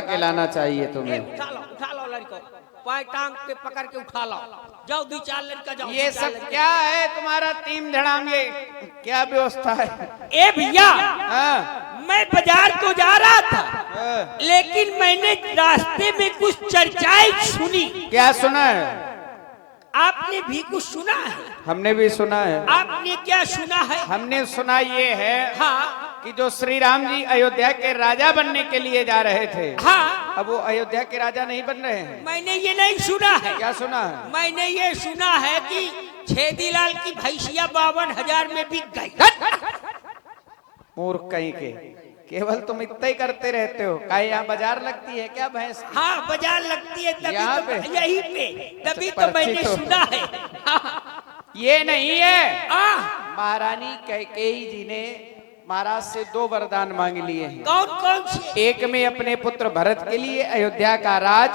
के लाना चाहिए तुम्हें। उठा लो लड़को, पाय टांग पे पकड़ के उठा लो, जाओ 2-4 लड़का जाओ। ये सब क्या है तुम्हारा तीम धड़ाम, ये क्या व्यवस्था है? ए भैया, हाँ। मैं बाजार तो जा रहा था, लेकिन मैंने रास्ते में कुछ चर्चाएं सुनी। क्या सुना है? आपने भी कुछ सुना है? हमने भी सुना है। आपने क्या सुना है? हमने सुना ये है हाँ कि जो श्री राम जी अयोध्या के राजा बनने के लिए जा रहे थे, हाँ, अब वो अयोध्या के राजा नहीं बन रहे हैं। मैंने ये नहीं सुना है। क्या सुना है? मैंने ये सुना है कि छेदीलाल की भैंसिया 52,000 में बिक गई। मूर्ख कहीं के, केवल तुम इतना ही करते रहते हो। क्या यहाँ बाजार लगती है क्या भैंस की? हाँ बाजार लगती है, तभी यहाँ तो पे? यहीं पे, तभी तो पर्ची मैंने तो- सुना है। हाँ। ये नहीं है। हाँ। महारानी कैकेयी जी ने महाराज से 2 वरदान मांग लिए हैं। कौन कौन से? एक में अपने पुत्र भरत के लिए अयोध्या का राज,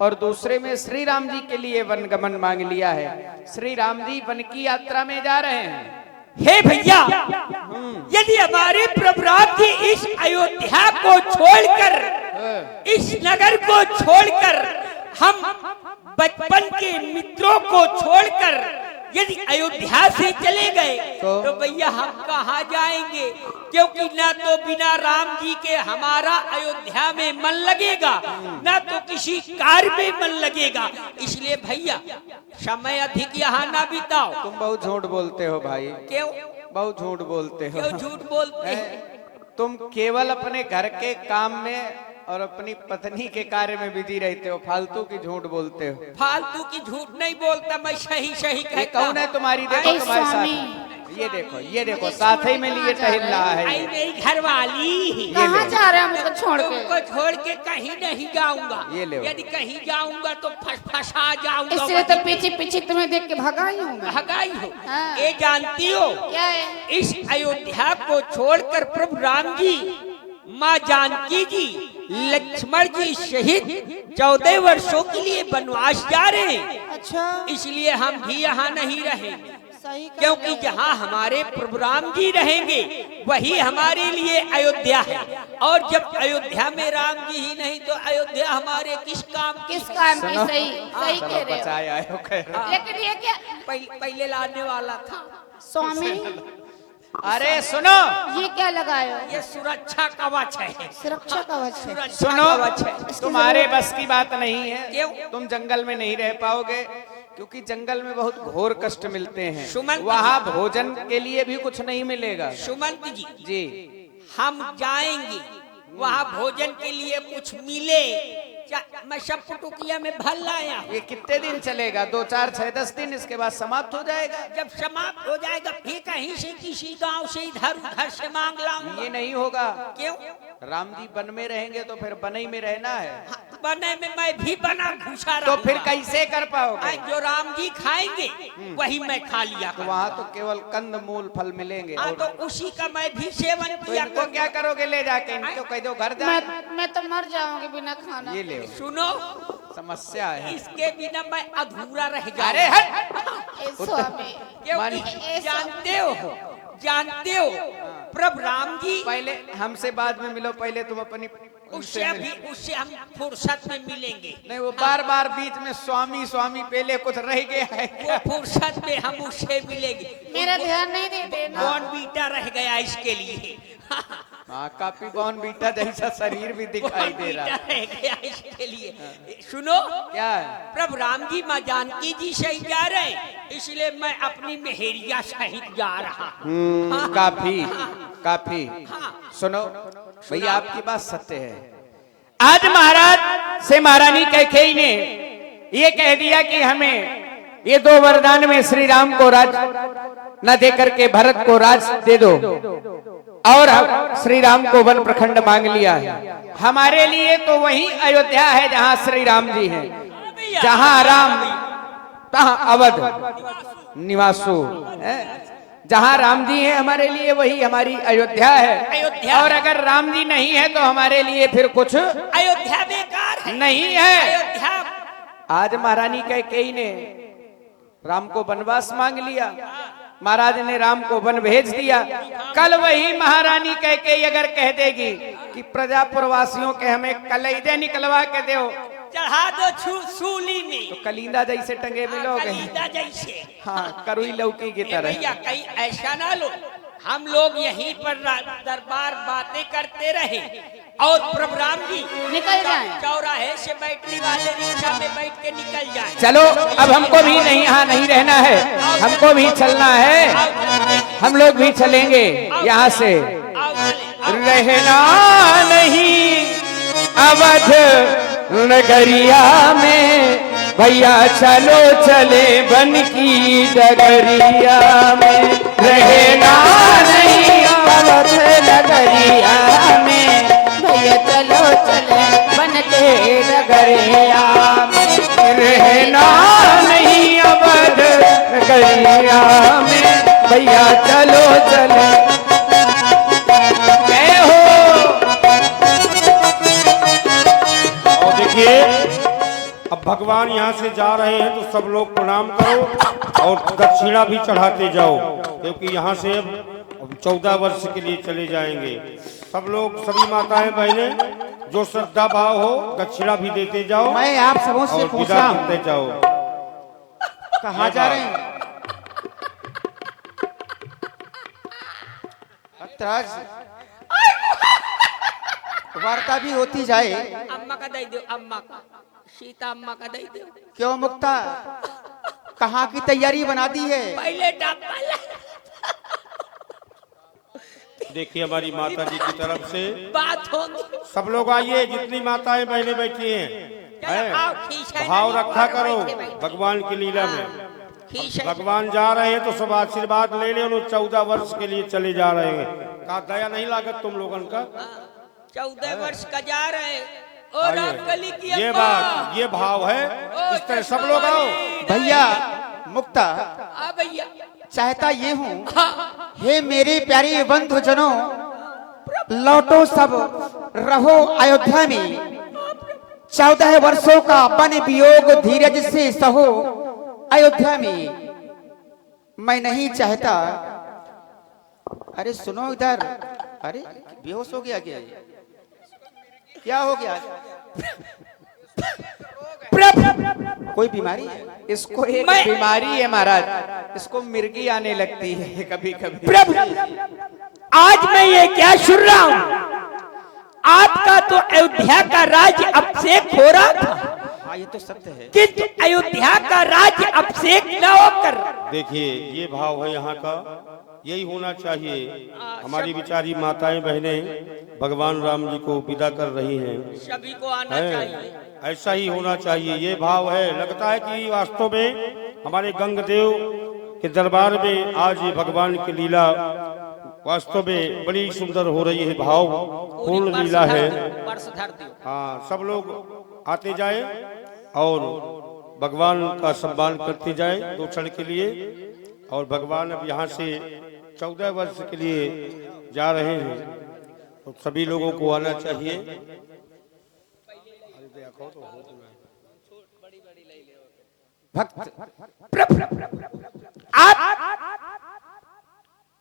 और दूसरे में श्री राम जी के लिए वनगमन मांग लिया है। श्री राम जी वन की यात्रा में जा रहे हैं। हे भैया, यदि हमारे प्रभु राम जी इस अयोध्या को छोड़कर, इस नगर को छोड़कर, हम बचपन के मित्रों को छोड़कर यदि अयोध्या से चले गए तो भैया हम कहाँ जाएंगे? क्योंकि ना तो बिना राम जी के हमारा अयोध्या में मन लगेगा, ना तो किसी कार्य में मन लगेगा। इसलिए भैया समय अधिक यहाँ ना बिताओ। तुम बहुत झूठ बोलते हो भाई। क्यों? बहुत झूठ बोलते हो। क्यों झूठ बोलते हैं? तुम केवल अपने घर के काम में और अपनी पत्नी के कार्य में बिजी रहते हो, फालतू की झूठ बोलते हो। फालतू की झूठ नहीं बोलता, मैं सही सही कहता कौन है तुम्हारी? देखो तुम्हारे साथ, ये देखो साथ ही में लिए टहल रहा है। आई मेरी घरवाली। कहाँ जा रहे हैं हमको छोड़ के? तुमको छोड़ के कहीं नहीं जाऊंगा। ये ले। यदि कहीं जाऊंगा तो फंसा जाऊंगा। इसलिए तो पीछे पीछे तुम्हें देख के भगाई हूँ मैं। भगाई हो? हाँ। ये जानती हो, क्या है? इस अयोध्या को छोड़कर प्रभु राम जी, माँ जानकी जी, लक्ष्मण जी सहित 14 वर्षों के लिए वनवास जा रहे हैं। अच्छा, इसलिए हम भी यहाँ नहीं रहेंगे, सही कह क्योंकि रहे हो। जहाँ हमारे प्रभु राम जी रहेंगे वही हमारे लिए अयोध्या है। और जब अयोध्या में राम जी ही नहीं तो अयोध्या हमारे किस काम की? किस काम की? सुनो। सही सही चलो कह रहे हो। बचाए आए हो, कह रहे हो। लेकिन ये क्या पहले लाने वाला था। स्वामी, अरे सुनो, ये क्या लगाए हो? ये सुरक्षा कवच है। सुरक्षा कवच है। सुरक्षा सुनो, कवच है। तुम्हारे बस की बात नहीं है। क्यों? तुम जंगल में नहीं रह पाओगे, क्योंकि जंगल में बहुत घोर कष्ट मिलते हैं। सुमंत वहाँ भोजन के लिए भी कुछ नहीं मिलेगा। सुमंत जी, जी, हम जाएंगे वहाँ भोजन के लिए कुछ मिले। मैं सब पुटुकिया में भर लाया हूँ। ये कितने दिन चलेगा? 2, 4, 6, 10 दिन, इसके बाद समाप्त हो जाएगा। जब समाप्त हो जाएगा फिर कहीं से किसी गांव से इधर उधर से मांग लाऊंगा। ये नहीं होगा। क्यों? राम जी वन में रहेंगे तो फिर वन ही में रहना है। हाँ, बने में मैं भी बना घुसा तो रहूंगा। फिर कैसे कर पाओगे? आज जो राम जी खाएंगे वही मैं खा लिया तो करूंगा। वहाँ तो केवल कंद मूल फल मिलेंगे। हाँ, और तो उसी का मैं भी सेवन तो किया इनको करूंगा। क्या करोगे ले जाके? इनको कह दो घर जा। मैं तो मर जाऊंगी बिना खाना। ये ले, सुनो, समस्या है। इसके बिना मैं अधूरा रह जाऊंगा। अरे हट। ए स्वामी, क्योंकि जानते हो प्रभु राम जी, पहले हमसे बाद में मिलो, पहले तुम अपनी उससे हम फुर्सत में मिलेंगे। नहीं, वो बार बार बीच में स्वामी स्वामी, पहले कुछ रह गया है वो क्या? फुर्सत में हम उससे मिलेंगे। मेरा ध्यान नहीं देते ना। कौन बीटा रह गया इसके लिए? हाँ, काफी बॉन बीटा जैसा शरीर भी दिखाई दे रहा है। बीटा रह गया इसके लिए। सुनो, क्या है? प्रभु राम जी माँ जानकी जी सहित जा रहे हैं, इसलिए मैं अपनी मेहरिया सहित जा रहा हूँ। काफी काफी। हाँ। सुनो भैया, आपकी बात सत्य है। आज महाराज से महारानी कैकेयी ने ये कह दिया कि हमें ये 2 वरदान में श्री राम को राज न देकर के भरत को राज दे दो, और श्री राम को वन प्रखंड मांग लिया है। हमारे लिए तो वही अयोध्या है जहाँ श्री राम जी हैं। जहाँ राम तहाँ अवध निवासु है। जहाँ राम जी हैं हमारे लिए वही हमारी अयोध्या है। अयोध्या। और अगर राम जी नहीं है तो हमारे लिए फिर कुछ अयोध्या बेकार है। नहीं है। अयोध्या आज महारानी कैकेयी ने राम को वनवास मांग लिया, महाराज ने राम को वन भेज दिया। कल वही महारानी कैकेयी अगर कह देगी कि प्रजापुरवासियों के हमें कलईदे निकलवा के दो, चढ़ा दो सूली में, तो कलिंदा जैसे टंगे मिलोगे। कलीदा जैसे। हाँ, करुई लौकी की तरह। भैया कहीं ऐसा ना लो, हम लोग यहीं पर दरबार बातें करते रहे और प्रभु राम जी निकल जाएं। चौराहे से बैटरी वाले रिक्शा में बैठ के निकल जाए। चलो अब हमको भी नहीं, यहाँ नहीं रहना है, हमको भी चलना है, हम लोग भी चलेंगे यहाँ से। रहना नहीं अवध नगरिया में, भैया चलो चले बन की डगरिया में। रहना नहीं अवध नगरिया में, भैया चलो चले बन के नगरिया में। रहना नहीं अवध नगरिया में, भैया चलो चले। मैं हो और देखिए, अब भगवान यहाँ से जा रहे हैं तो सब लोग प्रणाम करो और दक्षिणा भी चढ़ाते जाओ, क्योंकि यहाँ से अब 14 वर्ष के लिए चले जाएंगे। सब लोग, सभी माताएं बहनें, जो श्रद्धा भाव हो दक्षिणा भी देते जाओ। मैं आप सबों से और पूछ विदा रहा हूँ, करते जाओ। कहाँ जा रहे हैं? अतराज वार्ता भी होती जाए। अम्मा का दे दो, अम्मा का, सीता अम्मा का दे दो। क्यों मुक्ता, कहाँ की तैयारी बना दी है? पहले डब्बा ला। देखिए हमारी माता जी की तरफ से बात होगी। सब लोग आइए, जितनी माताएं बहनें बैठी हैं, आओ, खींच है। भाव रखा करो भगवान की लीला में। खींच है। भगवान जा रहे हैं तो सब आशीर्वाद ले ले। उन्होंने 14 वर्ष के लिए चले जा रहे हैं। का दया नहीं लागत तुम लोगन का? 14 वर्ष का जा रहे और रामकली की ये अम्मा। बात, ये भाव है। इस तरह सब लोग आओ। भैया मुक्ता, आ भैया, चाहता ये हूँ, हाँ, हे मेरे प्यारे बंधुजनों, लौटो सब, रहो अयोध्या में। 14 वर्षों का वन वियोग धीरज से सहो अयोध्या में। मैं नहीं चाहता। अरे सुनो इधर, अरे बेहोश हो गया क्या? ये क्या हो गया? कोई बीमारी है? इसको एक बीमारी है महाराज, इसको मिर्गी आने लगती है कभी कभी। प्रभु, आज मैं ये क्या सुन रहा हूँ? आपका तो अयोध्या का राज्य अभिषेक हो रहा था, हाँ ये तो सत्य है। किंतु अयोध्या का राज्य अभिषेक न होकर देखिए, ये भाव है यहाँ का, यही होना चाहिए। हमारी बिचारी माताएं बहनें भगवान राम जी को विदा कर रही हैं। सभी को आना चाहिए। ऐसा ही होना चाहिए, ये भाव है। लगता है कि वास्तव में हमारे गंगदेव के दरबार में आज ये भगवान की लीला वास्तव में बड़ी सुंदर हो रही है। भाव पूर्ण लीला है। हाँ, सब लोग आते जाए और भगवान का सम्मान करते जाए 2 क्षण के लिए। और भगवान अब यहाँ से 14 वर्ष के लिए जा रहे हैं, तो सभी लोगों को आना चाहिए। भक्त आप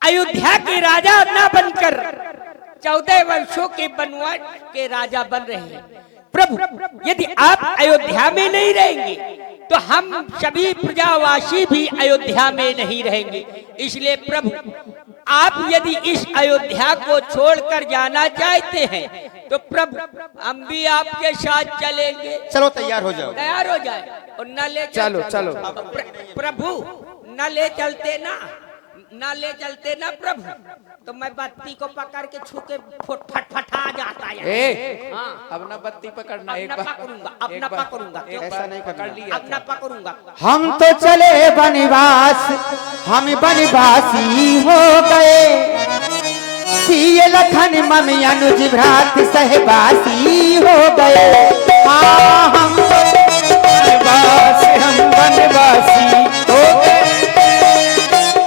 अयोध्या के राजा न बनकर 14 वर्षों के वनवास के राजा बन रहे हैं। प्रभु, यदि आप अयोध्या में नहीं रहेंगे तो हम सभी प्रजावासी भी अयोध्या में नहीं रहेंगे। इसलिए प्रभु, आप यदि इस अयोध्या को छोड़कर जाना चाहते हैं तो प्रभु, हम भी आपके साथ चलेंगे। चलो तैयार हो जाओ। तैयार हो जाए और न ले चलो चलो। प्रभु, न ले चलते ना प्रभु, तो मैं बत्ती को पकड़ के छू के फटफटा जाता है। हाँ, अब ना बत्ती पकड़ना, अब एक न बार पकड़ूंगा, अब न पकड़ूंगा, ऐसा नहीं पकड़ करना। लिया अब न पकड़ूंगा। हम तो चले वनवास, हम वनवासी हो गए। सिय लखन मम अनुज भ्रात सहवासी हो गए। हाँ, हम वनवासी हो गए।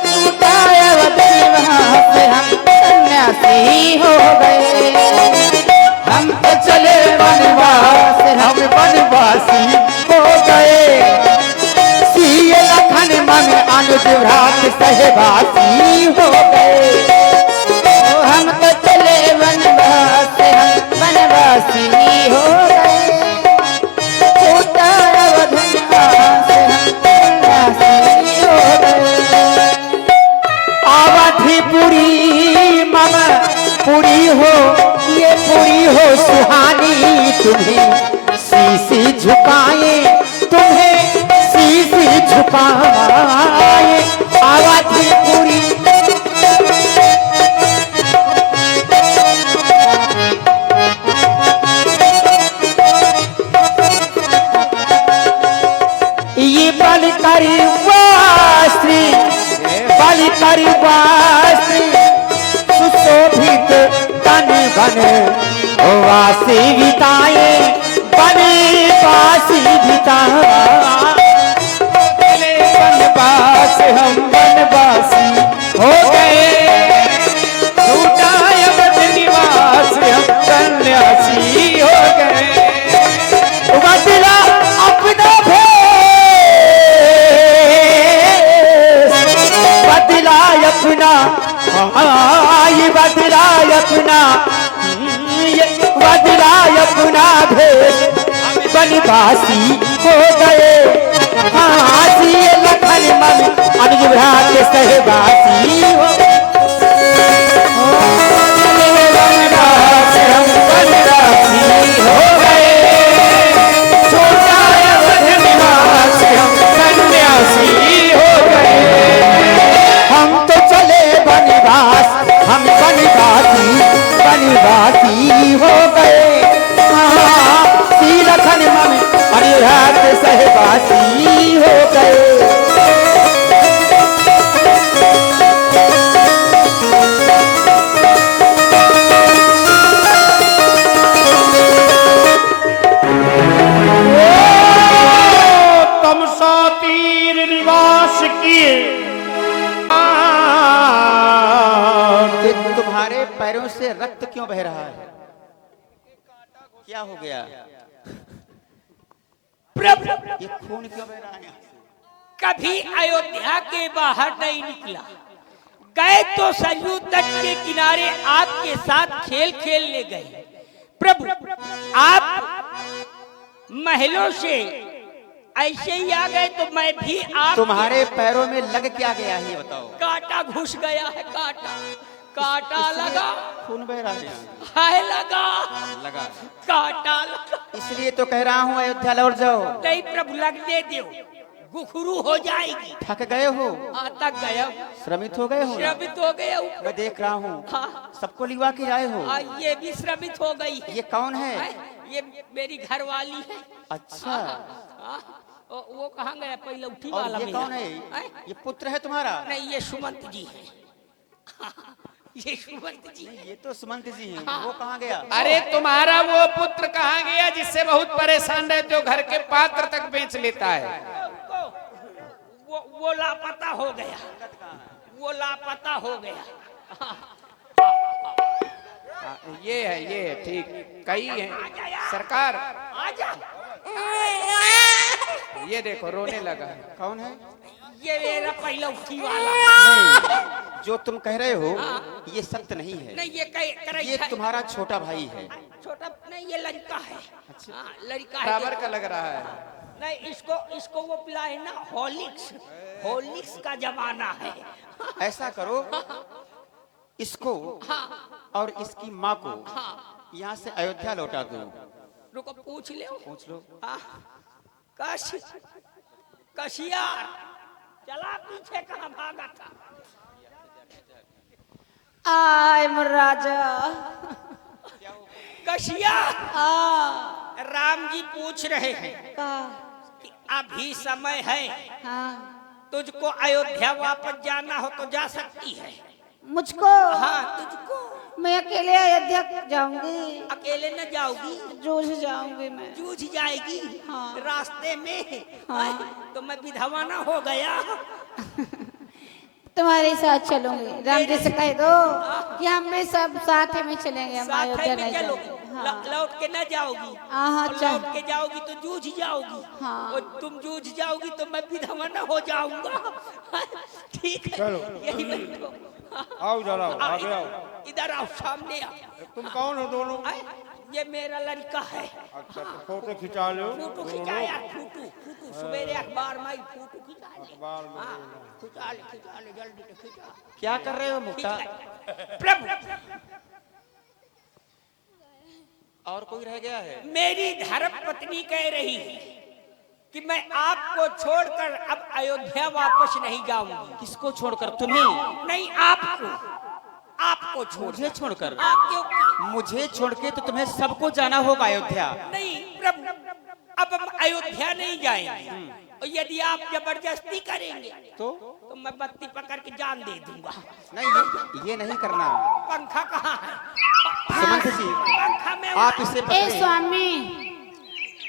टूटाया वतन वहाँ से हम सन्यासी हो गए। हम तो चले वनवास, हम वनवासी हो गए। सिय लखन मन अनुज भ्रात सहवासी हो गए। ओ हम तो चले वनवास, हम वनवासी हो गए। छूटा अवधनिवास, हम वनवासी हो गए। अवधिपुरी मम पुरी हो, ये पुरी हो सुहानी, तुम्हें शीश झुकाए, तुम्हें शीश झुकाए। अवधिपुरी ये बल करी वास्त्री, बल करी वास्त्री, सुशोभित तन बन वासी बिताए, बने वासी बिताए। वनवास हम वनवासी हो गए, छूटा अवध निवास हम सन्यासी हो गए। बदला अपना भेष, बदला अपना, ये बदला अपना, बदला अपना भेष, वनवासी हो गए। हासी लखन मन अनुज भ्रात सहवासी हो। वनवास हम वनवासी हो गए, छोटा अवध निवास हम सन्यासी हो गए। हम तो चले वनवास, हम वनवासी वनवासी हो गए। लखन मन अनुराग सहवासी हो गए। तमसा तीर निवास किए, कि तुम्हारे पैरों से रक्त क्यों बह रहा है? क्या हो गया? प्रभु ये खून क्यों बह रहा है? कभी अयोध्या के बाहर नहीं निकला, गए तो सरयू तट के किनारे आपके साथ खेल खेलने गए। प्रभु आप महलों से ऐसे ही आ गए तो मैं भी आप, तुम्हारे पैरों में लग क्या गया है ये बताओ? कांटा घुस गया है, कांटा कांटा लगा, खून बह रहा है? हाय लगा, लगा, कांटा लगा। इसलिए तो कह रहा हूँ अयोध्या लौट जाओ। नहीं प्रभु, लगने दो, गुखरू हो जाएगी। थक गए हो, तक गया, श्रमित हो गए हो। श्रमित हो गया। मैं देख रहा हूँ हाँ, सबको लिवा के आए हो। ये भी श्रमित हो गई है। ये कौन है? ये मेरी घरवाली है। अच्छा, हाँ, वो कहाँ गया पहले उठी और वाला ये मेरा? कौन है? ये पुत्र है तुम्हारा? नहीं, ये सुमंत जी है। ये सुमंत जी है। ये तो सुमंत जी हैं। वो कहाँ गया? अरे तुम्हारा वो पुत्र कहाँ गया जिससे बहुत परेशान रहते हो, घर के पात्र तक बेच लेता है? वो लापता हो गया, वो लापता हो गया। ये है ठीक, कई है सरकार। आजा, ये देखो रोने लगा। कौन है? ये मेरा पहला उठी वाला। नहीं, जो तुम कह रहे हो ये सत्य नहीं है। नहीं, ये ये तुम्हारा छोटा भाई है। छोटा नहीं, ये लड़का है। हाँ, लड़का है। बराबर का लग रहा है। नहीं, इसको वो पिला है ना, हॉर्लिक्स, हॉर्लिक्स का जमाना है। ऐसा करो, इसको और इसकी माँ को यहाँ से अयोध्या लौटा दो। रुको, पूछ ले, पूछ लो। कशिया चला, पीछे कहाँ भागा था? आय महाराजा। कशिया, हाँ राम जी पूछ रहे हैं का, कि अभी समय है, हाँ तुझको अयोध्या वापस जाना हो तो जा सकती है। मुझको? हाँ, तुझको। मैं अकेले अयोध्या जाऊंगी? अकेले न जाओगी, जूझ जाऊंगी मैं। जूझ जाएगी। हाँ। रास्ते में हाँ। तो मैं विधवा न हो गया। तुम्हारे साथ चलूंगी। राम जी से कह दो कि हम भी सब साथ में चलेंगे, हम साथ अयोध्या में नहीं चलोगे? जाएंगे। लौट के ना जाओगी। हाँ, और चल। लौट के जाओगी तो जूझ जाओगी। हाँ। और तुम जूझ जाओगी तो मैं विधवा न हो जाऊंगा। ठीक है, चलो। यही बैठो। आओ इधर आओ, आगे आओ। इधर आओ, सामने आओ। तुम कौन हो दोनों? आए, ये मेरा लड़का है। अच्छा, तो फोटो खिंचा लो। फोटो खिंचाया, फोटो सवेरे अखबार में आई, फोटो खिंचा ले। अखबार में हाँ, खिंचा ले जल्दी से खिंचा। क्या कर रहे हो मुक्ता? प्रभु, और कोई रह गया है? मेरी धर्म पत्नी कह रही है कि मैं आपको छोड़कर अब अयोध्या वापस नहीं जाऊंगी। किसको छोड़कर? तुम्हें? नहीं, आपको छोड़। मुझे छोड़कर? क्यों? मुझे छोड़ के तो तुम्हें सबको जाना होगा अयोध्या। नहीं प्रभु, अब हम अयोध्या नहीं जाएंगे। और यदि आप जबरदस्ती करेंगे तो मैं बत्ती पकड़ के जान दे दूंगा। नहीं, ये नहीं करना। पंखा कहाँ है? सुमंत जी, पंखा में आप इसे ए पकड़े। स्वामी,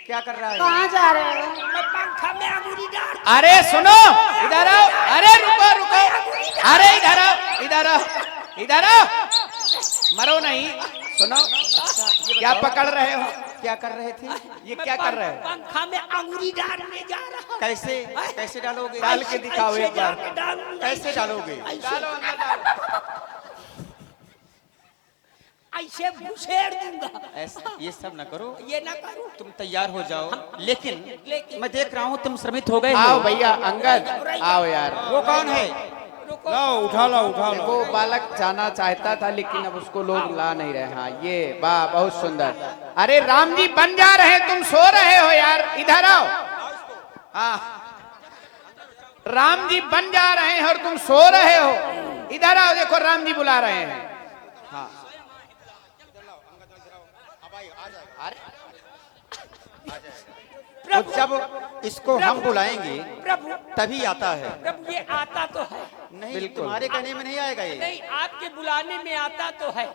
क्या कर रहा है? कहाँ जा रहे हो? मैं पंखा में अंगूरी डाल। अरे सुनो, इधर आओ। अरे रुको रुको, अरे इधर आओ, इधर आओ, इधर आओ। मरो नहीं। सुनो, क्या पकड़ रहे हो? क्या कर रहे थे? ये क्या कर रहे हो? पंखा में अंगूरी डालने जा रहा हूँ। कैसे कैसे डालोगे? डाल के दिखाओ एक बार। कैसे डालोगे? डालो अंदर डालो। ऐसे घुसेड़ दूंगा। ऐसा ये सब न करो। ये ना करूं। तुम तैयार हो जाओ। लेकिन लेकिन- मैं देख रहा हूँ तुम श्रमित हो गए हो। आओ भैया अंगद, आओ यार। वो कौन है? रुको। लाओ, उठा लो, उठा लो। वो बालक जाना चाहता था लेकिन अब उसको लोग ला नहीं रहे। हाँ ये वाह, बहुत सुंदर। अरे राम जी बन जा रहे हैं, तुम सो रहे हो यार, इधर आओ। हाँ, राम जी बन जा रहे हैं और तुम सो रहे हो। इधर आओ, देखो राम जी बुला रहे हैं। हाँ, तो जब इसको हम बुलाएंगे प्रभु, तभी आता है। प्रभु ये आता तो है। नहीं, बिल्कुल। तुम्हारे कहने में नहीं आएगा ये। नहीं, आपके बुलाने में आता तो है,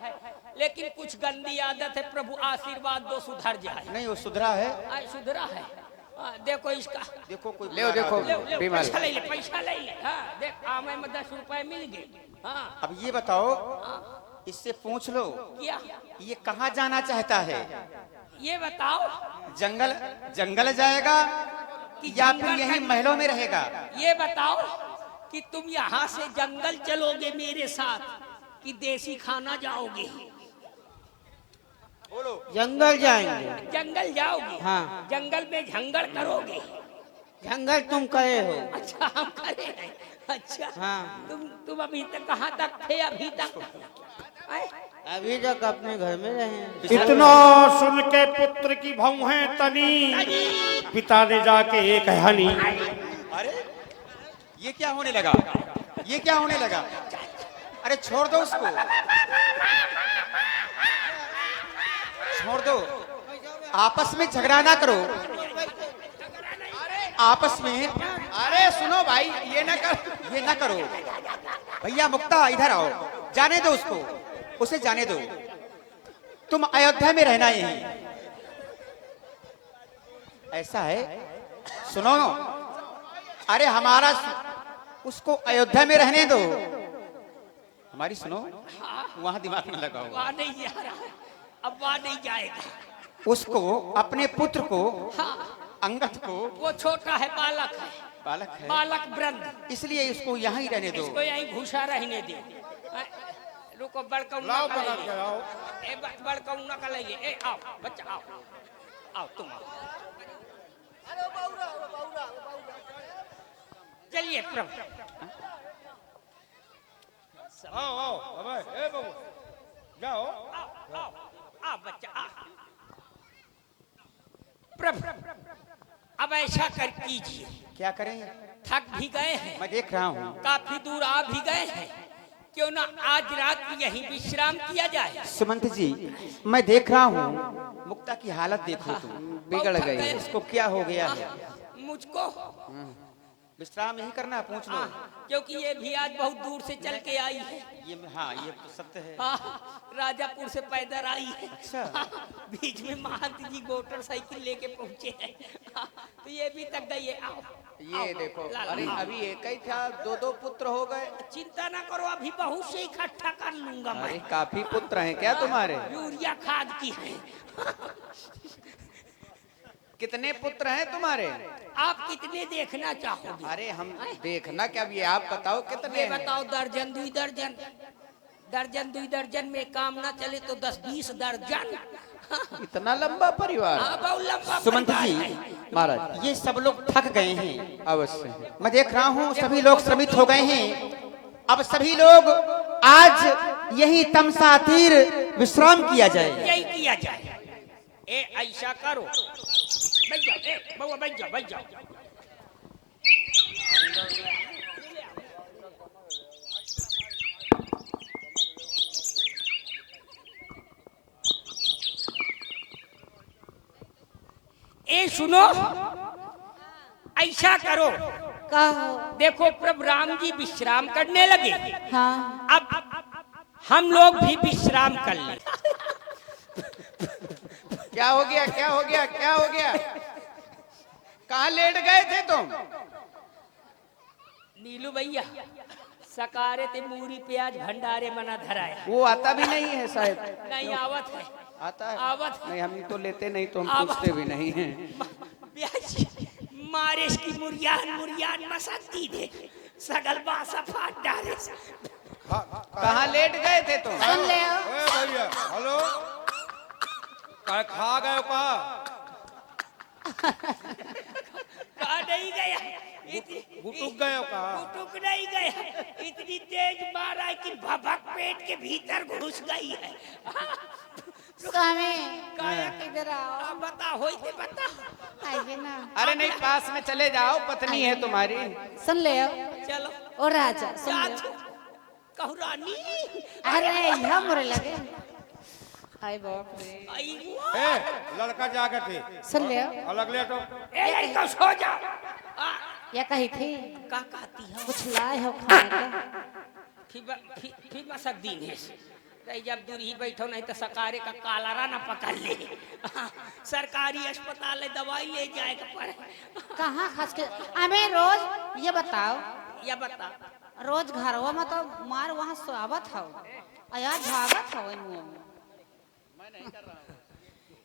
लेकिन कुछ गंदी आदत है। प्रभु आशीर्वाद दो, सुधर जाए। नहीं, वो सुधरा है। सुधरा है। देखो इसका। देखो कोई ले देखो ले, विमल। पैसा ले ले, पैसा ले ले। हाँ, देख आमे में 10 रुपए मिल गए। हाँ, अब ये बताओ, इससे पूछ लो क्या? ये कहाँ जाना चाहता है? ये बताओ जंगल जंगल जाएगा या फिर जंगल यहीं का- महलों में रहेगा? ये बताओ कि तुम यहाँ से जंगल चलोगे मेरे साथ कि देसी खाना जाओगे? जंगल जाएंगे। जंगल जाओगे? हाँ। जंगल में झंगड़ करोगे? जंगल तुम करे हो। अच्छा, हम करे हैं। अच्छा, हाँ। तुम अभी तक कहाँ तक थे? अभी तक आए? अभी तक अपने घर में रहे हैं। इतना सुन के पुत्र की भऊ है तनी, पिता ने जाके एक हनी। अरे ये क्या होने लगा? ये क्या होने लगा? अरे छोड़ दो उसको, छोड़ दो। आपस में झगड़ा ना करो। आपस में अरे सुनो भाई, ये ना कर। ये ना करो। भैया मुक्ता, इधर आओ। जाने दो उसको, उसे जाने दो। तुम अयोध्या में रहना यहीं। ऐसा है, सुनो। अरे हमारा उसको अयोध्या में रहने दो। हमारी सुनो, वहां दिमाग न लगाओ। वहाँ नहीं जा रहा है, अब वहाँ नहीं जाएगा। उसको, अपने पुत्र को, अंगद को, वो छोटा है, बालक है, बालक है, बालक वृंद, इसलिए इसको यहाँ ही रहने दो। इसको यहीं घुसा रहने दे। रुको, बड़का लाओ पकड़ के लाओ। बड़का उन्ना का लाइए। ए आओ बच्चा, आओ आओ, तुम आओ। चलिए प्रभु। आओ आओ, अबे ए बाबू, जाओ। आओ आओ आओ बच्चा, आओ। प्रभु, अब ऐसा कर कीजिए। क्या करें? थक भी गए हैं, मैं देख रहा हूँ। काफी दूर आ भी गए हैं, क्यों ना आज रात यहीं विश्राम किया जाए? सुमंत जी, मैं देख रहा हूँ मुक्ता की हालत देखो तुम। बिगड़ बहुत थक गई गए। है। इसको क्या हो गया है? मुझको विश्राम यही करना है, पूछ लो। क्योंकि ये भी आज बहुत दूर से चल के आई है। हाँ ये तो सत्य है। राजापुर से पैदल आई है। अच्छा। बीच में महंत जी मोटरसाइकिल लेके पहुंचे हैं। तो ये भी तक गई है। आओ ये आओ, देखो, ला, अरे ला। अभी एक ही था, दो दो पुत्र हो गए। चिंता ना करो, अभी बहुत से इकट्ठा कर लूंगा अरे मैं। काफी पुत्र हैं क्या तुम्हारे? यूरिया खाद की है। कितने पुत्र हैं तुम्हारे? आप कितने देखना चाहोगे? अरे हम देखना क्या, भी आप बताओ कितने ये हैं? बताओ, दर्जन दुई दर्जन, दर्जन दुई दर्जन में काम ना चले तो 10-20 दर्जन। इतना लंबा परिवार? हाँ, बहुत लंबा सुमंत परिवार जी, है। महाराज ये सब लोग थक गए हैं। अवश्य। मैं देख रहा हूँ सभी लोग श्रमित हो गए हैं। अब सभी लोग आज यही तमसा तीर विश्राम किया जाए। यही किया जाए। ए ऐसा करो, बैठ जाओ, ए बउआ बैठ जाओ, बैठ जाओ। ए सुनो, ऐसा करो, कहो। देखो प्रभु राम जी विश्राम करने लगे। हाँ। अब हम लोग भी विश्राम कर ले। क्या हो गया, क्या हो गया, क्या हो गया? कहाँ लेट गए थे तुम? नीलू भैया, सकारे ते मूरी प्याज भंडारे मना धराया। वो आता भी नहीं है शायद। नहीं आवत है। आता है? आवत है। नहीं, हम तो लेते नहीं, तो हम आवत। पूछते भी नहीं हैं। प्याज मारेश की मुरियान मुरियान मसाती दे, सगल बासा फाट डाले। कहाँ लेट गए थे तुम? सुन ले। ओए भैया, हेलो, खा गए का? कहा नहीं गया, गुटुक गए का? गुटुक नहीं गया, इतनी तेज मारा है कि भभक पेट के भीतर घुस गई है। स्वामी काया इधर आओ। अब बता, होई ते बता। आइए ना। अरे नहीं, पास में चले जाओ, पत्नी है तुम्हारी। सुन ले। चलो ओ राजा सुन जा ले। तू, कहू रानी। अरे हम मोरे लगे। हाय बाप रे। आई ए, लड़का जाके थे, सुन ले। अलग लेटो। ए लड़का सो जा। या कही थी का कहती है? कुछ लाए हो खाने का? फिर मसक दिन है। रही जब दूर ही बैठो, नहीं तो सकारे का कालारा ना पकड़ ले। सरकारी अस्पताल है, दवाई ले जाए के पड़े। कहाँ खास के हमें रोज ये बताओ, या बता, रोज घरवा में तो मार वहाँ स्वागत हो, अया भागत हो मुँह में।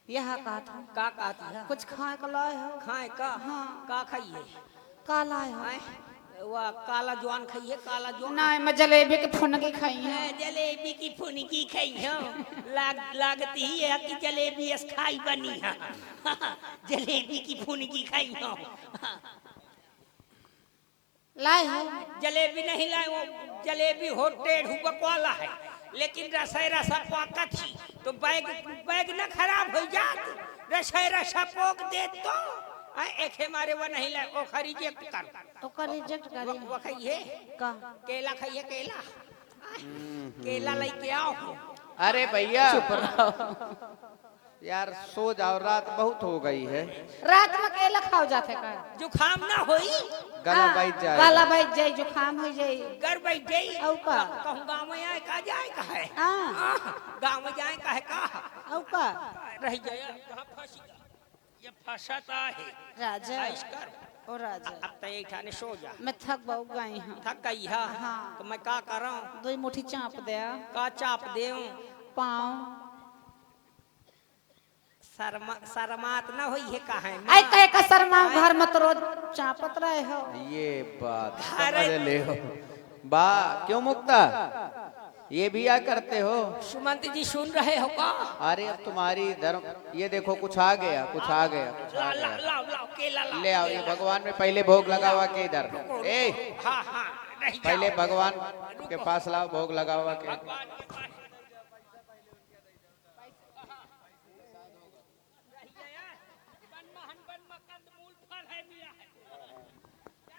यह कहा था का कहती है? कुछ खाए का लाए हो? खाए का? हाँ। का खाइए? का लाए हो? आए? वह काला जवान खाइए, काला जवान। नहीं, मैं जलेबी के फुनगी खाई है। जलेबी की फुनगी खाई हो। लागती ही है कि जलेबी अस्थाई बनी है। जलेबी की फुनगी खाई हो। लाए हो? जलेबी नहीं लाए, वो जलेबी हो टेढ़ बकवाला है, लेकिन रसा रसा पाका थी तो बैग बैग न खराब हो जात। रसा रसा पोक दे तो एक मारे वो नहीं लाए, वो रिजेक्ट कर। ओकर रिजेक्ट करी वो खाइए, का? केला खाइए, केला। केला लेके आओ। अरे भैया यार, सो जाओ, रात बहुत हो गई है। रात में केला खाओ जाते का? जुखाम ना होई, गला बैठ जाए। गला बैठ जाए, जुकाम हो जाए। घर बैठ गई। औ का? कहूँ गाँव में आए का जाए का है? हाँ। गाँव में जाए का है का? औ का? रह जाए, कहाँ फंसी गया? ये फंसाता है। राजा ऐश कर, ओ राजा, अब तो एक ठाने सो जा। मैं थक बहु गई हूँ। थक गई है? हाँ। तो मैं का करूं? दो मुट्ठी चाप दे। का चाप देऊं? पाँव शर्मात ना होई है का है? आई कहे का शर्मा घर में तो रोज चापत रहे हो। ये बात अरे- समझ ले हो। बा क्यों मुक्ता, ये भी क्या करते हो? सुमंत जी सुन रहे हो का? अरे अब तुम्हारी धर्म, ये देखो कुछ आ गया, कुछ आ गया, कुछ आ लाओ गया। लाओ लाओ केला लाओ। ले आओ, ये भगवान में पहले भोग लगा हुआ के इधर। ए, हाँ हाँ, रह जाओ। पहले भगवान के पास लाओ, भोग लगा हुआ के। भगवान के पास।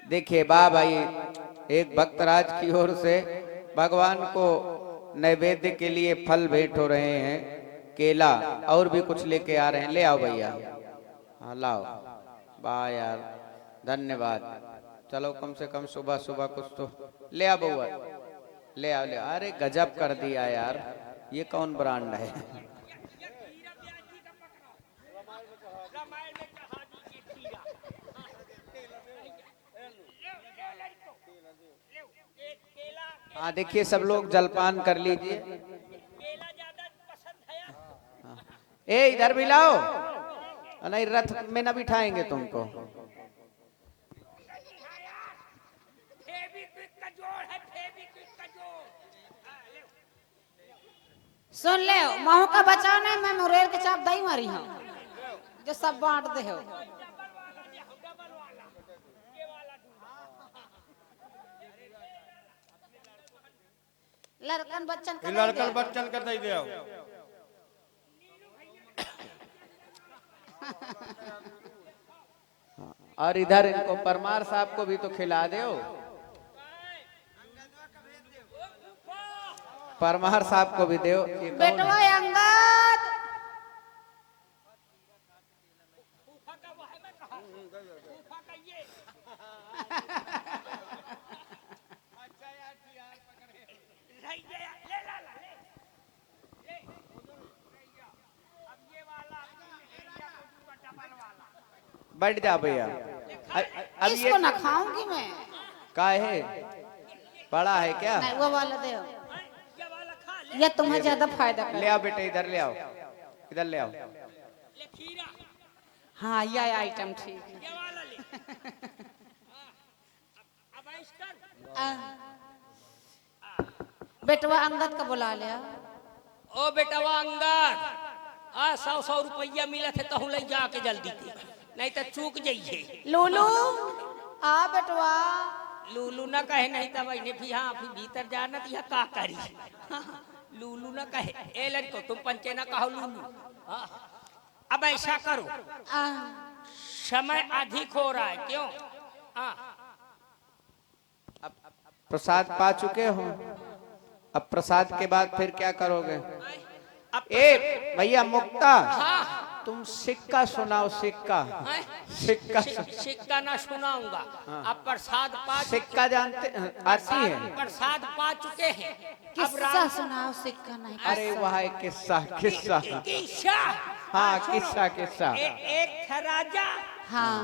देखिए बा भाई, एक भक्तराज की ओर से भगवान को नैवेद्य के लिए फल भेंट हो रहे हैं, केला और भी कुछ लेके आ रहे हैं। ले आओ भैया, हाँ लाओ। वाह यार, धन्यवाद। चलो कम से कम सुबह सुबह कुछ तो ले आ बउआ, ले आओ ले आओ। अरे गजब कर दिया यार, ये कौन ब्रांड है? हाँ देखिए सब लोग जलपान कर लीजिए। हाँ। ए इधर भी लाओ, नहीं रथ में न बिठाएंगे तुमको। सुन ले, महू का बचाव नहीं, मैं मुरेर के चाप दही मारी हूँ जो सब बांट दे हो। लड़कन बच्चन का ये दे लड़कन दे। बच्चन का दे दे आओ। और इधर इनको परमार साहब को भी तो खिला दो। परमार साहब को भी दो। ये कौन बेटवा है? अंगद, बैठ जा भैया। अब इसको ना खाऊंगी मैं। का है, बड़ा है क्या? नहीं वो वाला दे, ये तुम्हें ज्यादा फायदा ले कर। आओ बेटे, इधर ले आओ, इधर ले आओ। हाँ ये आइटम ठीक है। आ, बेटवा अंगद का बुला लिया। ओ बेटवा अंगद, 100 रुपया मिला थे तो ले जाके जल्दी थी, नहीं तो चूक जाइए। लूलू आ बेटवा। लूलू ना कहे, नहीं तो वही भी हाँ फिर भीतर जाना तो यह का करी। हाँ, लूलू ना कहे, ए लड़को तुम पंचे ना कहो लूलू। हाँ, अब ऐसा करो, आ, समय अधिक हो रहा है क्यों? हाँ, प्रसाद पा चुके हो, अब प्रसाद के बाद फिर क्या करोगे? अब ए भैया मुक्ता, हाँ, तुम सिक्का सुनाओ, सिक्का। हैं? सिक्का सिक्का ना सुनाऊंगा। अब प्रसाद पा सिक्का जानते आती है? प्रसाद पा चुके हैं। अब किस्सा सुनाओ, सिक्का नहीं। अरे वह है किस्सा, किस्सा। किस्सा। हाँ किस्सा, किस्सा। एक था राजा, हाँ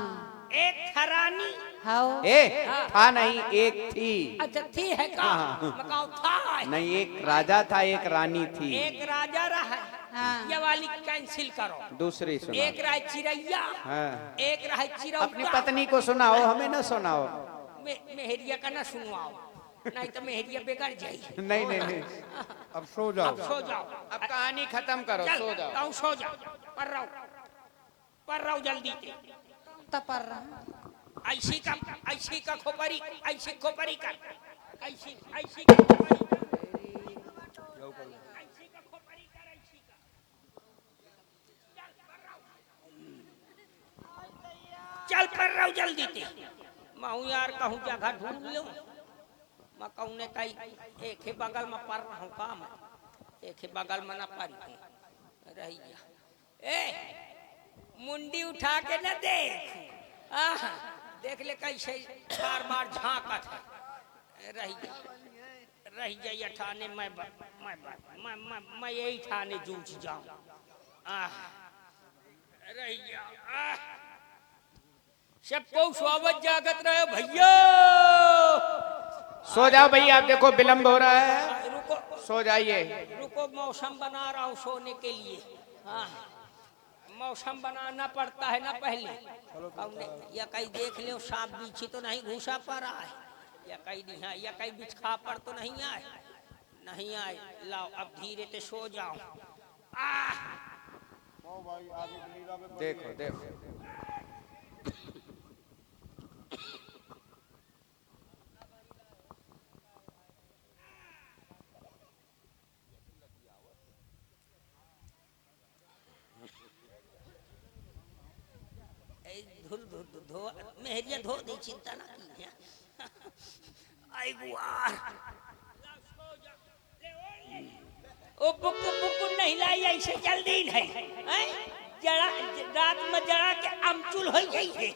एक था रानी। हाँ ए था नहीं, एक थी। अच्छा थी है का? हाँ। मैं कहूँ था। नहीं, एक राजा था, एक रानी थी। एक राजा रहा, हाँ। ये वाली कैंसिल करो। दूसरी सुना। एक रहा चिड़ैया, हाँ। एक रहा चिरौका। अपनी पत्नी को सुनाओ, हमें ना सुनाओ। मेहरिया का ना सुनवाओ, नहीं तो मेहरिया बिगड़ जाएगी। नहीं नहीं नहीं, अब सो जाओ। अब सो जाओ, अब कहानी खत्म करो, चल सो जाओ। कहूँ सो जाओ। पर रहो जल्दी से। तपर रहा। ऐसी का खोपरी, ऐसी खोपरी कर, ऐसी का खोपरी कर, ऐसी का खोपरी कर, ऐसी का। चल पर रहो जल्दी से। मैं यार कहूँ जगह ढूंढ लो। मैं कहूँ ने कही एक ही बगल में पढ़ रहा हूँ काम, एक ही बगल में ना पढ़ रही गया। ए मुंडी उठा के न देख, देख ले कैसे बार बार झांकत है। रह जाइए ठाने, मैं यही ठाने जूझ जाऊं। रह जा, सबको स्वागत जागत रहे भैया। सो जाओ भैया, आप देखो विलम्ब हो रहा है, रुको सो जाइए। रुको, मौसम बना रहा हूँ सोने के लिए। हाँ, मौसम बनाना पड़ता है ना पहले। या कहीं देख ले सांप बीछी तो नहीं घुसा पा रहा है, या कहीं नहीं है, या कहीं बिछा पर तो नहीं आए, नहीं आए। लाओ अब धीरे से सो जाओ। देखो देखो, धो मेहरिया धो दे, चिंता ना की। आई गुआर ओ बुक्कु बुक्कु नहीं लाई, ऐसे जल्दी नहीं जड़ा रात में जड़ा के अमचूल हो गई है।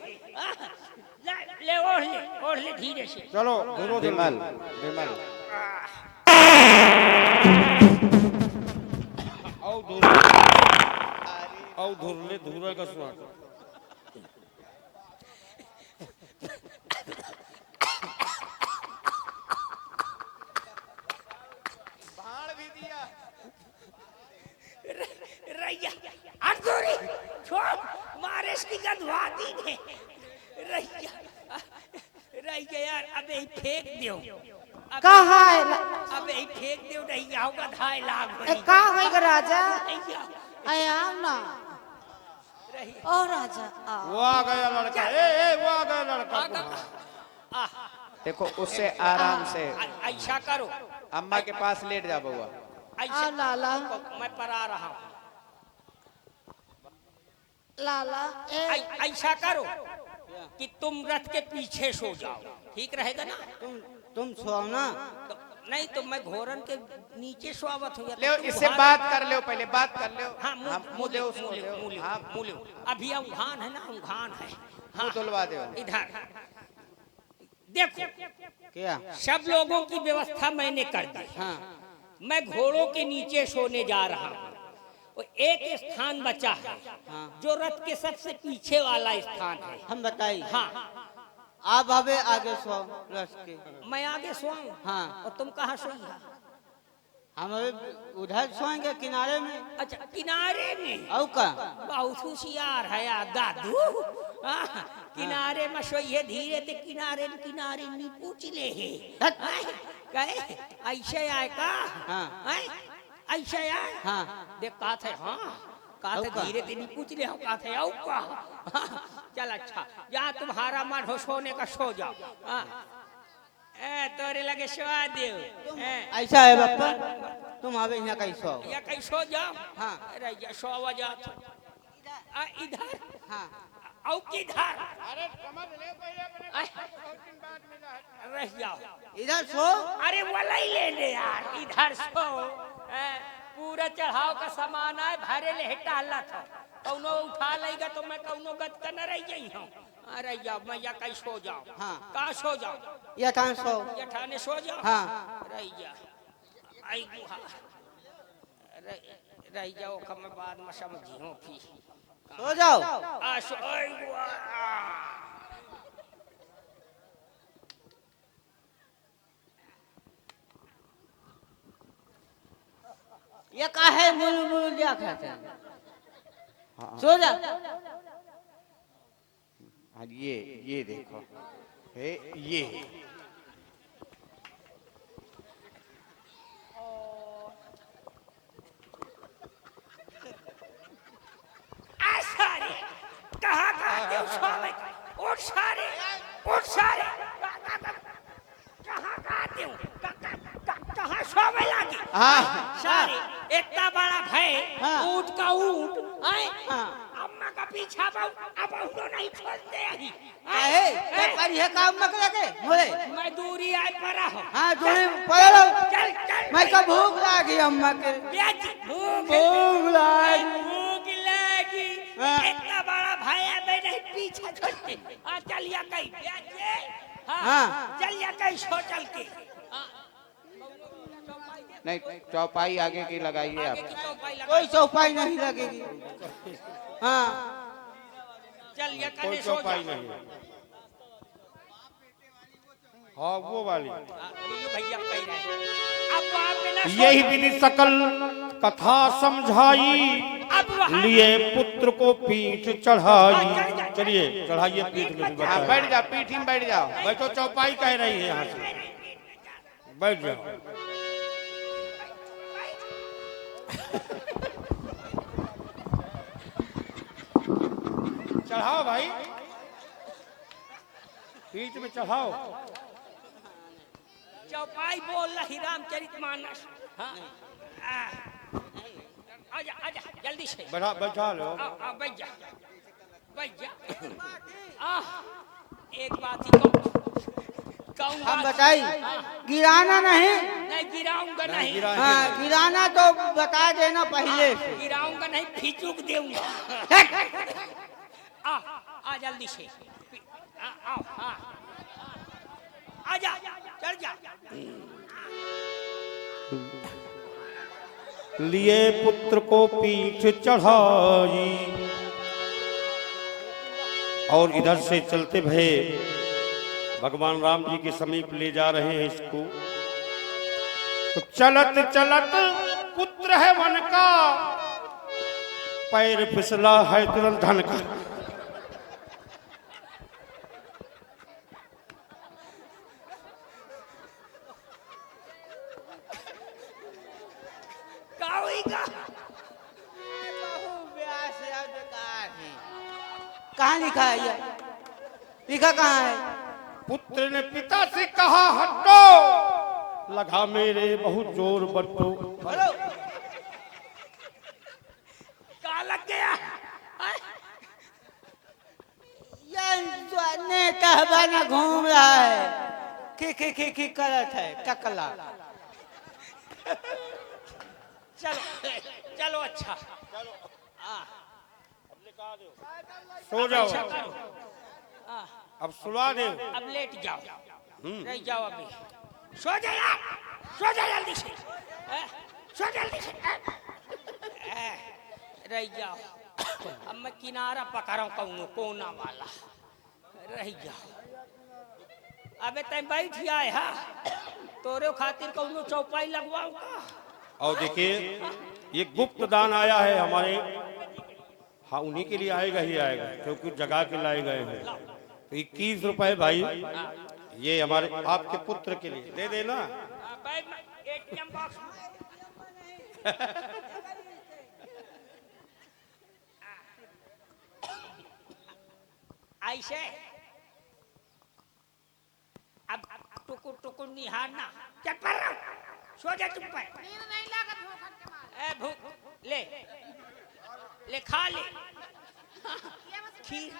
ले ले ओढ़ ले धीरे से। चलो दोनों विमल विमल औ धुरले धुरे का स्वाद रैया अधूरी छोड़ मारे इसकी गंधवाती ने रैया रैया यार अबे ही फेंक दियो कहा है अबे ही फेंक दियो रैया होगा धाय लाग ए का होई ग राजा रैया आय आओ ना रैया ओ राजा आओ वो आ गया लड़का ए वो आ गया लड़का आ देखो उससे आराम से ऐसा करो अम्मा के पास लेट जा बउआ। ऐसा आ लाला मैं परा रहा हूँ लाला ए ऐसा करो कि तुम रथ के पीछे सो जाओ ठीक रहेगा ना तुम सो ना। तो, नहीं तो मैं घोरन के नीचे स्वागत हो ले इससे बात कर लो पहले बात कर लो। हाँ मुंह दे उसको ले हाँ मुँह अभी उघान है ना उघान है मुंह धुलवा दे। इधर देखो क्या? सब लोगों की व्यवस्था मैंने कर दी। हाँ मैं घोड़ों के नीचे सोने जा रहा हूँ और एक स्थान बचा है हाँ। जो रथ के सबसे पीछे वाला स्थान है। हम बताइए। हाँ आप अबे आगे सो रस के। मैं आगे सोऊं हाँ। और तुम कहाँ सोएगा? हम अभी उधर सोएंगे किनारे में। अच्छा किनारे में औ का बहुत होशियार है यार दादू। हाँ, किनारे में सोइए धीरे से किनारे किनारे नहीं पूछ ले है कहे ऐसे आए का हाँ। हैं? ऐसे आए हाँ। देख कहा थे हाँ कहा थे औका। धीरे से नहीं पूछ ले कहा थे औ का हाँ, चल अच्छा जहाँ तुम्हारा मन हो सोने का सो जाओ। हाँ ए तोरे लगे सोआ दे ऐसा है बापा। तुम अबे यहाँ कहीं सो। या कहीं सो जाओ। हाँ। अरे या सो जा इधर हाँ औ किधर रह जाओ इधर सो। अरे वाला ही ले ले यार इधर सो पूरा चढ़ाव का सामान है भरे ले टाला था कौनो उठा लेगा तो मैं कौनो गद का न रह जाई हूँ। अरे या मैं या कहीं सो जाओ। हाँ। कहाँ सो जाओ? या कहाँ सो। या ठाने सो जाओ। हाँ। रह जा आई गुहा रह जाओ का मैं बाद में समझी हूँ फिर सो जाओ। आ सो आई गुहा ये का है मुल मुल जा खाते हैं। सो जा। हाँ ये देखो है ये सारे कहाँ खाते हो स्वामी? उठ सारे कहाँ खाते हो? कहाँ सोवे लगी? हाँ सारे इतना बड़ा भय हाँ। ऊँट का ऊँट आए हाँ। अम्मा का पीछा अब उनको नहीं छोड़ दे आहे क्या करी है काम मत लगे मोरे। मैं दूरी आए पड़ा हूँ। हाँ दूरी पड़ा लो। चल चल मैं का भूख लगी अम्मा के। ब्याज भूख भूख लगी। हाँ। इतना बड़ा भाई है मैं नहीं पीछे छोड़ते। हाँ चलिए कहीं ब्याज हाँ। चलिए कहीं सो चल के नहीं चौपाई आगे की लगाइए आगे आप। की चौपाई लगा कोई चौपाई नहीं लगेगी। हाँ चलिए कोई कहीं सो चौपाई जाओ। नहीं। हाँ वो वाली ये भैया कह रहे हैं अब वहाँ पे ना सो यही विधि सकल कथा समझाई अब वहाँ लिए पुत्र को पीठ चढ़ाई। चलिए चढ़ाइए पीठ में भी हाँ बताइए। बैठ जाओ पीठी में बैठ जाओ। बैठो चौपाई कह रही है यहाँ से बैठ जाओ। चढ़ाओ भाई पीठ में चढ़ाओ। चौपाई बोल रही रामचरितमानस। हाँ आजा आजा जल्दी से बैठा लो। आ बैठ जा एक बात ही कहूँ हम बताई गिराना नहीं। नहीं गिराऊंगा नहीं गिरा- हाँ गिराना तो बता देना पहले से। गिराऊंगा नहीं फिचूक देऊंगा आ जल्दी से आओ हाँ आजा चढ़ जा। लिए पुत्र को पीठ चढ़ाई और इधर से चलते भये भगवान राम जी के समीप ले जा रहे हैं इसको। तो चलत चलत पुत्र है वन का, पैर फिसला है तुरंत धन का। कहाँ लिखा है ये? लिखा कहाँ है? पुत्र ने पिता से कहा हटो, लगा मेरे बहुत जोर बट्टो। बोलो। कहाँ लग गया? ये नेता बना घूम रहा है, खी करत है टकला। चलो चलो अच्छा सो जाओ, ऐसा करो। अब सुला दे। अब लेट जाओ, रह जाओ अभी। सो जा यार, सो जा जल्दी से, सो जल्दी से, रह जाओ। अब मैं किनारा पकड़ा हूँ कोना वाला, रह जाओ। अबे तय बैठ आए हा, तोरे खातिर कौनो चौपाई लगवाऊंगा। और देखिए ये गुप्त दान आया है हमारे, हाँ उन्हीं के लिए आएगा ही आएगा, क्योंकि जगा के लाए गए हैं। तो 21 रुपए भाई ये हमारे आपके पुत्र के लिए दे देना। ATM बॉक्स ऐसे अब टुकुर टुकुर निहारना, चल पर रहो, सो जा चुप पे। नींद नहीं लागत हो खट के मारे। भूख ले ले खा ले खीर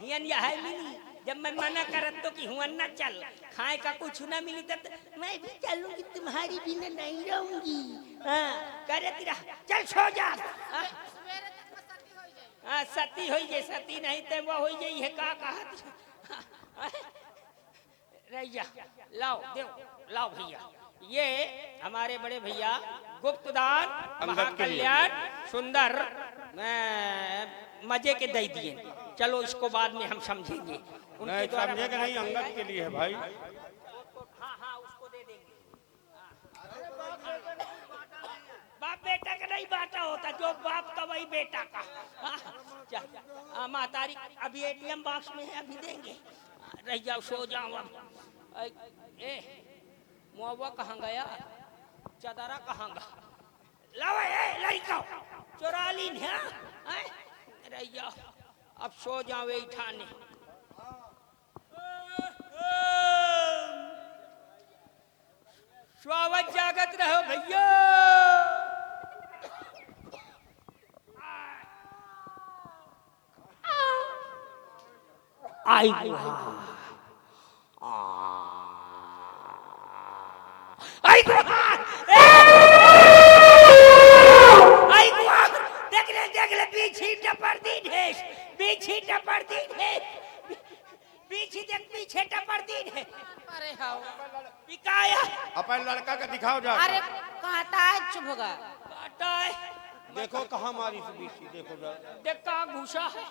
हियन या है मिली। जब मैं मना करत तो कि हुआ ना चल, खाए का कुछ ना मिली तब मैं भी चलूंगी, तुम्हारी बिना नहीं रहूंगी। करे तेरा चल सो जा। सवेरे तक में सती हो जाए। सती हो जाए, सती नहीं तो वो हो जाई है का कहत। रह जा, लाओ दे, लाओ भैया। ये हमारे बड़े भैया गुप्तदान महाकल्याण सुंदर मजे के दे दिए। चलो इसको बाद में हम समझेंगे। नहीं समझेगा नहीं, अंगद के लिए है भाई। हाँ उसको दे देंगे। बाप बेटा का नहीं बांटा होता, जो बाप का वही बेटा का। मातारी अभी ATM बॉक्स में है, अभी देंगे। रह जाओ, सो जाओ। अब मुआवा कहाँ गया, चदरा कहाँ गया? लाओ लड़का चुरा ली है। रह जाओ, अब सो जाओ यही ठाने। स्वागत जागत रहो भैया। आई आई देख ले पीछे टपर दी ढेस, पीछे टपर दी ढेस, पीछे देख पीछे टपर दी ढेस। अरे हाँ पिकाया अपन लड़का का दिखाओ जा। अरे काटा है, चुप होगा। काटा है, देखो कहाँ मारी से बीची, देखो जा। देख कहाँ घुसा है,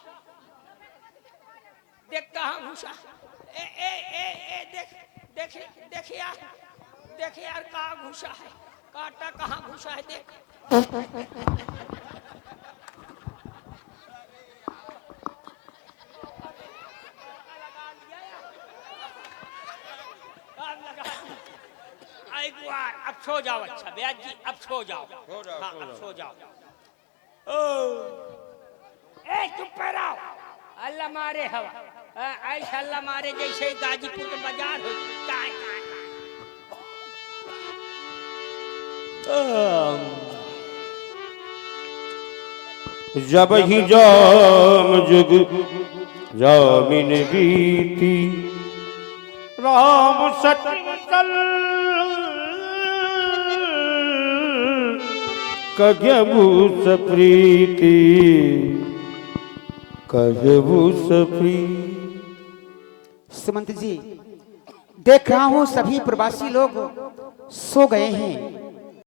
देख कहाँ घुसा। ए ए ए ए देख देख देख यार, देख यार कहाँ घुसा है, काटा कहाँ घुसा है देख। अब सो जाओ। अच्छा ब्याज जी अब सो जाओ, हाँ अब सो जाओ। ए चुप पे रहो, अल्लाह मारे हवा, ऐसा अल्लाह मारे जैसे गाजीपुर के बाजार हो। काय जब ही जाम जुग जामिन बीती, राम सचल कजबू सप्रीति, कजबू सप्री। सुमंत जी देख रहा हूं सभी प्रवासी लोग सो गए हैं।